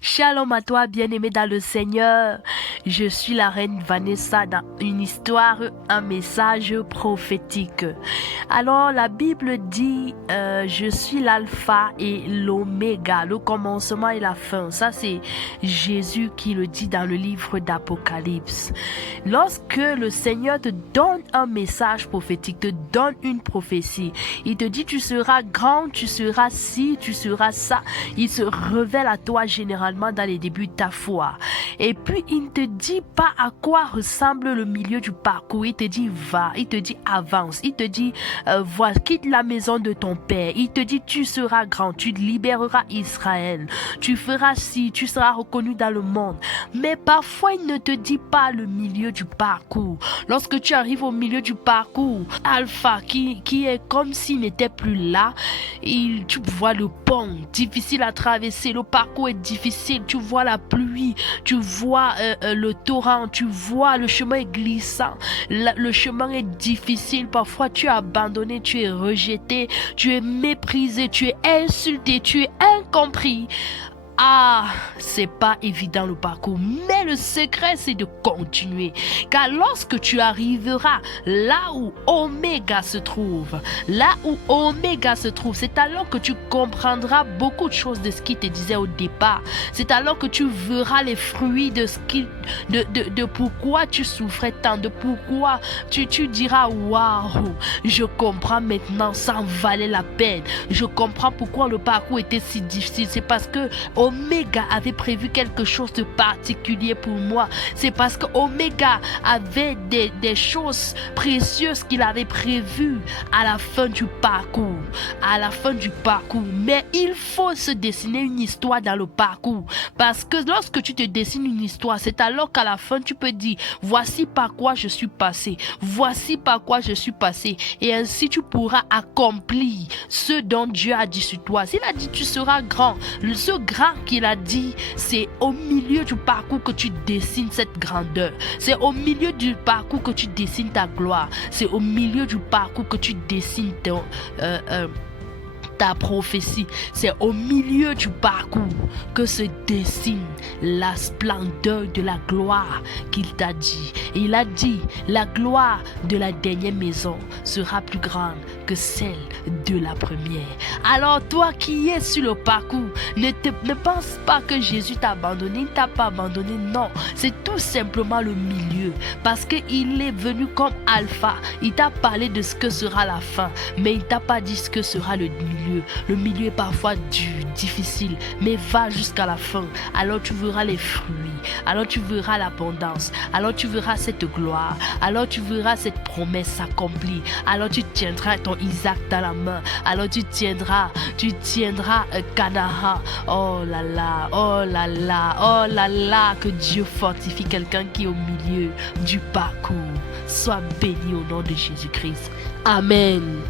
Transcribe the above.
Shalom à toi, bien-aimé dans le Seigneur. Je suis la reine Vanessa dans une histoire, un message prophétique. Alors, la Bible dit, je suis l'alpha et l'oméga, le commencement et la fin. Ça, c'est Jésus qui le dit dans le livre d'Apocalypse. Lorsque le Seigneur te donne un message prophétique, te donne une prophétie, il te dit, tu seras grand, tu seras ci, tu seras ça. Il se révèle à toi généralement dans les débuts de ta foi. Et puis, il ne te dit pas à quoi ressemble le milieu du parcours. Il te dit, va. Il te dit, avance. Il te dit, voilà, quitte la maison de ton père. Il te dit, tu seras grand. Tu libéreras Israël. Tu feras ci. Tu seras reconnu dans le monde. Mais parfois, il ne te dit pas le milieu du parcours. Lorsque tu arrives au milieu du parcours, Alpha, qui est comme s'il n'était plus là, tu vois le pont, difficile à traverser. Le parcours est difficile. Tu vois la pluie. Tu vois le torrent. Tu vois le chemin est glissant. Le chemin est difficile. Parfois, tu es abandonné. Tu es rejeté. Tu es méprisé. Tu es insulté. Tu es incompris. Ah, c'est pas évident le parcours, mais le secret c'est de continuer. Car lorsque tu arriveras là où Oméga se trouve, c'est alors que tu comprendras beaucoup de choses de ce qu'il te disait au départ. C'est alors que tu verras les fruits de ce de pourquoi tu souffrais tant, de pourquoi tu diras waouh, je comprends maintenant, ça en valait la peine. Je comprends pourquoi le parcours était si difficile. C'est parce que Oméga avait prévu quelque chose de particulier pour moi. C'est parce que Oméga avait des choses précieuses qu'il avait prévues à la fin du parcours. Mais il faut se dessiner une histoire dans le parcours. Parce que lorsque tu te dessines une histoire, c'est alors qu'à la fin tu peux dire, voici par quoi je suis passé. Voici par quoi je suis passé. Et ainsi tu pourras accomplir ce dont Dieu a dit sur toi. S'il a dit tu seras grand, ce grand qu'il a dit, c'est au milieu du parcours que tu dessines cette grandeur. C'est au milieu du parcours que tu dessines ta gloire. C'est au milieu du parcours que tu dessines ta prophétie. C'est au milieu du parcours que se dessine la splendeur de la gloire qu'il t'a dit. Et il a dit, la gloire de la dernière maison sera plus grande que celle de la première. Alors toi qui es sur le parcours, ne pense pas que Jésus t'a abandonné. Il ne t'a pas abandonné, non. C'est tout simplement le milieu. Parce qu'il est venu comme alpha. Il t'a parlé de ce que sera la fin. Mais il ne t'a pas dit ce que sera le milieu. Le milieu est parfois dur, difficile, mais va jusqu'à la fin. Alors tu verras les fruits. Alors tu verras l'abondance. Alors tu verras cette gloire. Alors tu verras cette promesse s'accomplir. Alors tu tiendras ton Isaac dans la main. Alors tu tiendras Canaan. Oh là là, oh là là, oh là là, que Dieu fortifie quelqu'un qui est au milieu du parcours. Sois béni au nom de Jésus-Christ. Amen.